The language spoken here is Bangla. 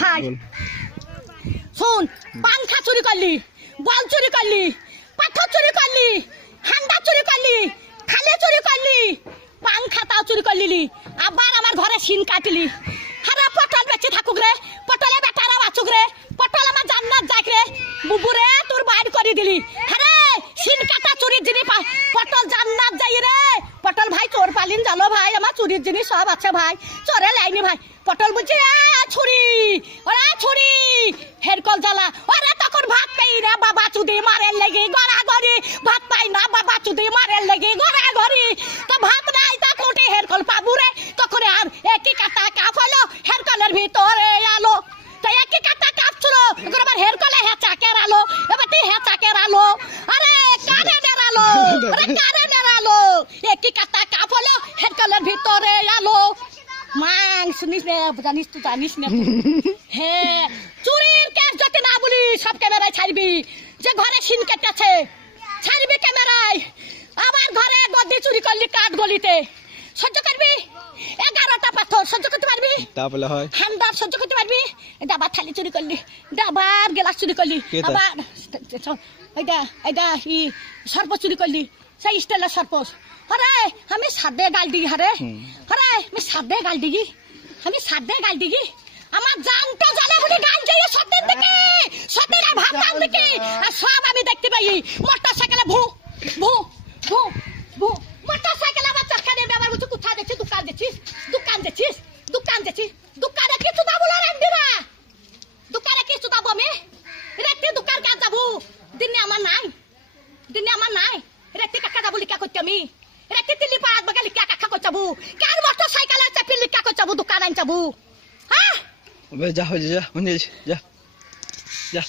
ভাই শুন, পাংখা চুরি করলি, বল চুরি করলি, পাথর চুরি করলি, হান্ডা চুরি করলি, থালে চুরি করলি, পাংখা তাও চুরি করলি, আবার আমার ঘরে সিন কাটলি। হারা পটল বেঁচে থাকুক রে, পটলে বেটারা বাঁচুক রে, পটল আমার জান্নাত যাক রে, বুবুরে তোর বাইর করে দিলি। হারে সিন কাটা চুরির জিনিস পটল জান্নাত যাই রে। পটল ভাই চোর পালিন জানো ভাই, আমার চুরির জিনিস সব আছে ভাই, চোরে লাইনি ভাই। পটল বুঝছি ছুরি, ওরা ছুরি হেরকল জ্বালা, ওরা তখন ভাত পাই না বাবা চুদি মারের লেগে গড়াগড়ি, ভাত পাই না বাবা চুদি মারের লেগে গড়াগড়ি, তো ভাত নাই তা কোটে হেরকল পাবু রে। তখন আর একই কাটা কাপ হলো হেরকলের ভিতরে আলো, তাই একই কাটা কাপ ছিল এখন আবার হেরকলে হেঁচাকের আলো, এবার তুই হেঁচাকের আলো, আরে কারে নেড়ালো, আরে কারে নেড়ালো, একই কাটা কাপ হলো হেরকলের ভিতরে আলো। মান শুনিস না, জানিস তুই জানিস না। হ্যাঁ চুরির কেস যাতে না বলি সব ক্যামেরায় ছাড়বি, যে ঘরে সিন কেটেছে ছাড়বি ক্যামেরায়। আমার ঘরে গদি চুরি করলি কাঠ গলিতে, সহ্য করবি? 11টা পাথর সহ্য করতে পারবি? তাহলে হয় হান্ডার সহ্য করতে পারবি? ডাবার থালি চুরি করলি, ডাবার গ্লাস চুরি করলি, আবার এটা সর্প চুরি করলি, সেই স্টেলের সর্প। আরে আমি সাদে গাল দিই, হারে আরে আমি সাদে গাল দিই, আমি সাদে গাল দিই, আমার জানটা জ্বালা বলে গাল দিয়ে সত্যের দিকে, সত্যের ভাবতাম দিকে, আর সব আমি দেখতে পাই। মোটর সাইকেলে ভু ভু ভু ভু, মোটর সাইকেল আমার চাকা নেবে, আমার বলছে কোথায় দেখছিস, দোকান দেখছিস, দোকান দেখছিস, দোকান দেখছিস, দোকানে কিছু দাবো না রান্দিরা, দোকানে কিছু দাবো আমি রেখে দোকান কাজ যাবো, দিনে আমার নাই, দিনে আমার নাই, রেখে কাকা যাবো লিখা করতে আমি, রেখে তিলি পাঁচ বাগে লিখা কাকা করতে যাবো, কার মোটর সাইকেলে চাপি লিখা করতে যাবো, দোকান আন যাবো। হ্যাঁ যা হয়ে যা যা যা